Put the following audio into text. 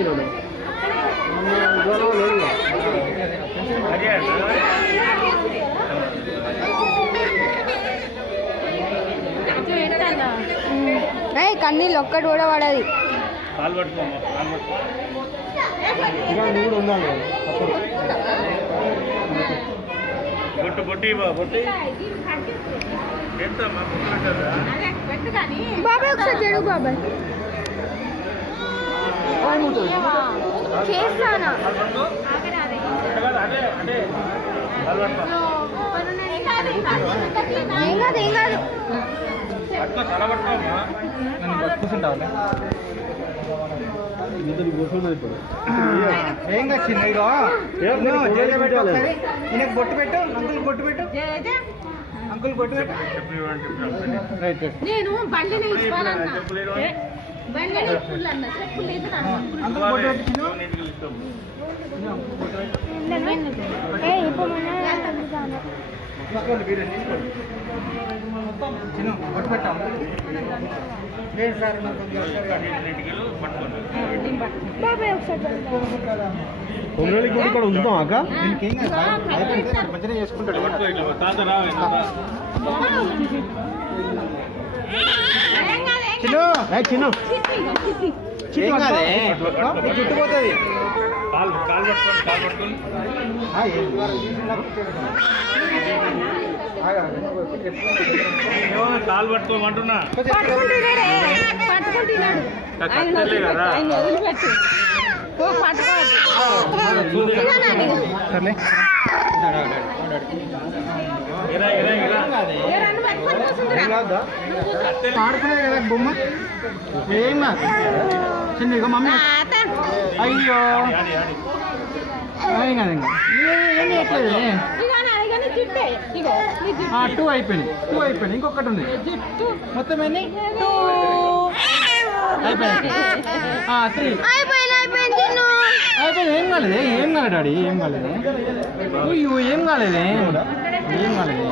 ఈరోజు కన్నీళ్ళు ఒక్కటి కూడా పడది. బాబాయ్ ఒకసారి చెడు బాబాయ్ చేస్తానా ఏం కాదు ఏం కాదు. ఏం చిన్న ఈయనకు బొట్టు పెట్టు, అంకుల్ బొట్టు పెట్టు, అంకుల్ బొట్టు పెట్టు. నేను బండిని చిన్న బొట్టు పెట్టాము సార్. బాబాయ్ ఒకసారి కొంగళికి కూడా ఇక్కడ ఉందాం అక్క. మంచిగా చేసుకుంటాడు. చిన్న చుట్టుపోతుంది. కాలు పట్టుకోమంటున్నా ఆడుకునేది కదా బొమ్మ. ఏం కాదు చిన్న ఇక మమ్మీ. అయ్యో ఏం కాదు ఇంకా ఏం చేయట్లేదు. 2 అయిపోయినాయి ఇంకొకటి ఉంది మొత్తం ఎన్ని అయిపోయింది. 3 అయిపోయింది. ఏం కాలేదు డాడీ ఏం కాలేదు. అయ్యో ఏం కాలేదే ఏం కాలేదు.